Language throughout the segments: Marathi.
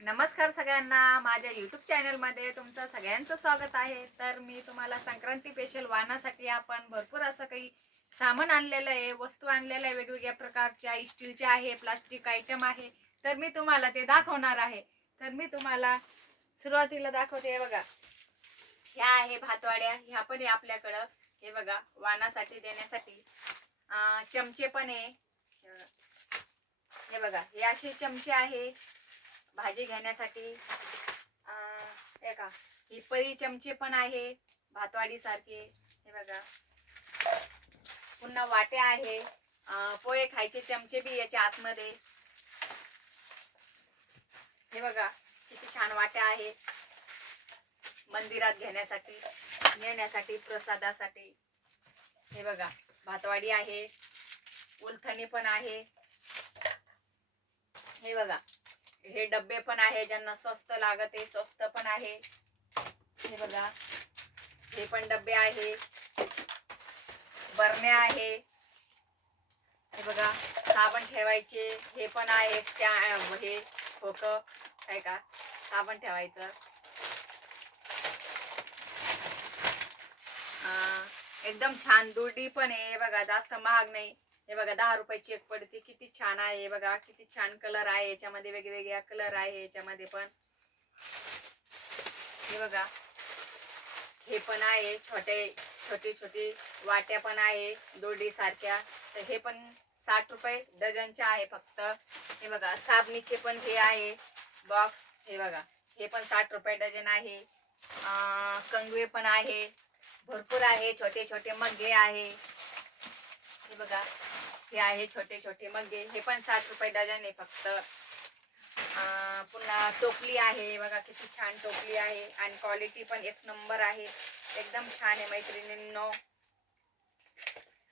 नमस्कार सगळ्यांना, माझ्या यूट्यूब चॅनलमध्ये तुमचं सगळ्यांचं स्वागत आहे. तर मी तुम्हाला संक्रांती स्पेशल वाणासाठी आपण भरपूर असं काही सामान आणलेलं आहे, वस्तू आणलेलं आहे, वेगवेगळ्या प्रकारच्या स्टीलचे आहे, प्लास्टिक आयटम आहे. तर मी तुम्हाला ते दाखवणार आहे. तर मी तुम्हाला सुरुवातीला दाखवते. हे बघा, ह्या आहे भातवाड्या, ह्या पण आहे आपल्याकडं. हे बघा, वाणासाठी देण्यासाठी चमचे पण आहे. हे बघा, हे असे चमचे आहे भाजी घेण्यासाठी. हे का, ही पळी चमचे पण आहे भातवाडी सारखे. हे बघा, पुन्हा वाट्या आहे, पोहे खायचे चमचे बी याच्या आतमध्ये. हे बघा, किती छान वाट्या आहे मंदिरात घेण्यासाठी, नेण्यासाठी, प्रसादासाठी. हे बघा, भातवाडी आहे, उलथणी पण आहे. हे बघा, हे डब्बे पण आहे, ज्यांना स्वस्त लागत आहे स्वस्त पण आहे. हे बघा, हे पण डब्बे आहे, बरण्या आहे. हे बघा, साबण ठेवायचे हे पण आहे, हे खोक काय का साबण ठेवायचं. एकदम छान दुर्डी पण आहे. हे बघा, जास्त महाग नाही. हे बघा, 10 रुपयाची एक पडते. किती छान आहे. हे बघा, किती छान कलर आहे याच्यामध्ये, वेगवेगळ्या कलर आहे याच्यामध्ये पण. हे बघा, हे पण आहे, छोटी छोटी वाट्या पण आहे दोरडी सारख्या. तर हे पण 60 रुपये डझनचे आहे फक्त. हे बघा, साबणीचे पण हे आहे बॉक्स. हे बघा, हे पण 60 रुपये डझन आहे. कंगवे पण आहे, भरपूर आहे. छोटे छोटे मग्गे आहे. हे बघा, हे आहे छोटे छोटे मग्गे, हे पण 60 रुपये डझन आहे फक्त. पुन्हा टोपली आहे. बघा, किती छान टोपली आहे आणि क्वालिटी पण एक नंबर आहे, एकदम छान आहे मैत्रिणींनो.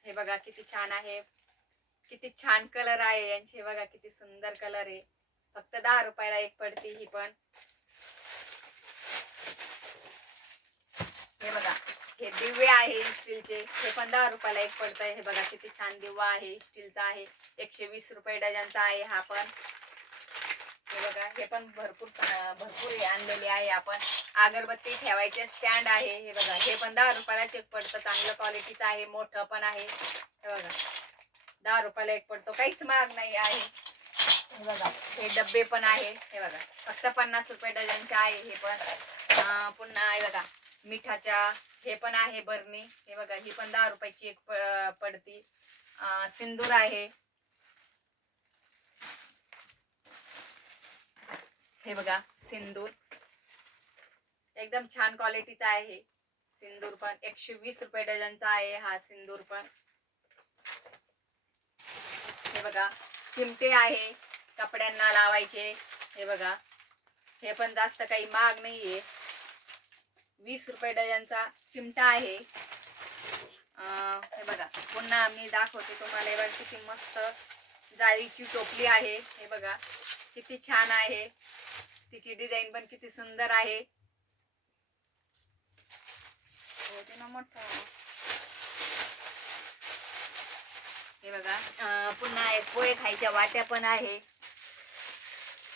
हे बघा, किती छान आहे, किती छान कलर आहे यांचे. बघा, किती सुंदर कलर आहे. फक्त 10 रुपयाला एक पडते ही पण. हे बघा, हे दिवे आहे स्टीलचे, हे पण 10 रुपयाला एक पडत आहे. हे बघा, किती छान दिवा आहे, स्टीलचा आहे, 120 रुपये डझनचा आहे हा पण. हे बघा, हे पण भरपूर आणलेले आहे आपण. अगरबत्ती ठेवायचे स्टँड आहे. हे बघा, हे पण 10 रुपयाला एक पडतं, चांगलं क्वालिटीचं आहे, मोठं पण आहे. हे बघा, 10 रुपयाला एक पडतो, काहीच महाग नाही आहे. हे बघा, हे डब्बे पण आहे. हे बघा, फक्त 50 रुपये डझनचे आहे हे पण. पुन्हा हे बघा, मिठाच्या हे पण आहे बरणी. हे बघा, ही पण 10 रुपयाची एक पडती. सिंदूर आहे. हे बघा, सिंदूर एकदम छान क्वालिटीचा आहे. सिंदूर पण 120 रुपये डझनचा आहे हा सिंदूर पण. हे बघा, चिमटे आहे कपड्यांना लावायचे. हे बघा, हे पण जास्त काही महाग नाहीये, 20 रुपये डझनचा चिमटा आहे. हे बघा, पुन्हा मी दाखवते तुम्हाला. हे बघा, किती मस्त जाळीची टोपली आहे. हे बघा, किती छान आहे, तिची डिझाईन पण किती सुंदर आहे. हे बघा, पुन्हा एक पोहे खायच्या वाट्या पण आहे.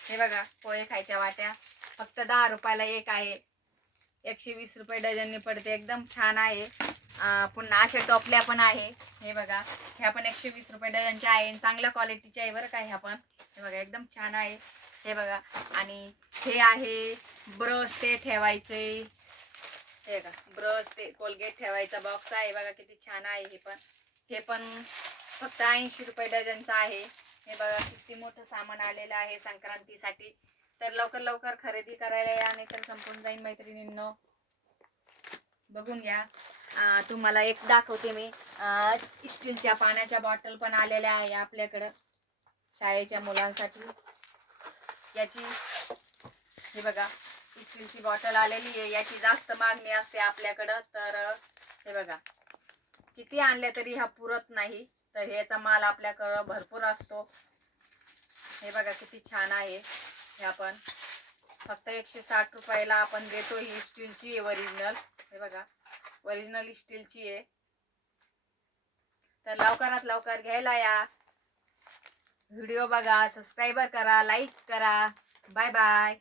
हे बघा, पोहे खायच्या वाट्या फक्त 10 रुपयाला एक आहे, 120 रुपये डझनने पडते, एकदम छान आहे. पुन्हा अशा टोपल्या पण आहे. हे बघा, ह्या पण 120 रुपये डझनच्या आहे, चांगल्या क्वालिटीच्या आहे बरं का ह्या पण. हे बघा, एकदम छान आहे. हे बघा, आणि हे आहे ब्रश ते ठेवायचे. हे बघा, ब्रश ते कोलगेट ठेवायचा बॉक्स आहे. बघा, किती छान आहे हे पण. हे पण फक्त 80 रुपये डझनचा आहे. हे बघा, किती मोठं सामान आलेलं आहे संक्रांतीसाठी. तर लवकर लवकर खरेदी करायला या, नाही तर संपून जाईल मैत्रिणींनो. बघून घ्या. तुम्हाला एक दाखवते मी. स्टीलच्या पाण्याच्या बॉटल पण आलेल्या आहे आपल्याकडं शाळेच्या मुलांसाठी. याची हे बघा, स्टीलची बॉटल आलेली आहे, याची जास्त मागणी असते आपल्याकडं. तर हे बघा, किती आणले तरी ह्या पुरत नाही, तर ह्याचा माल आपल्याकडं भरपूर असतो. हे बघा, किती छान आहे. ह्या पण फक्त 160 रुपयाला आपण देतो. ही स्टीलची आहे ओरिजिनल. हे बघा, ओरिजिनल स्टीलची आहे. तर लवकरात लवकर घ्यायला या. व्हिडिओ बघा, सबस्क्राईबर करा, लाईक करा. Bye bye.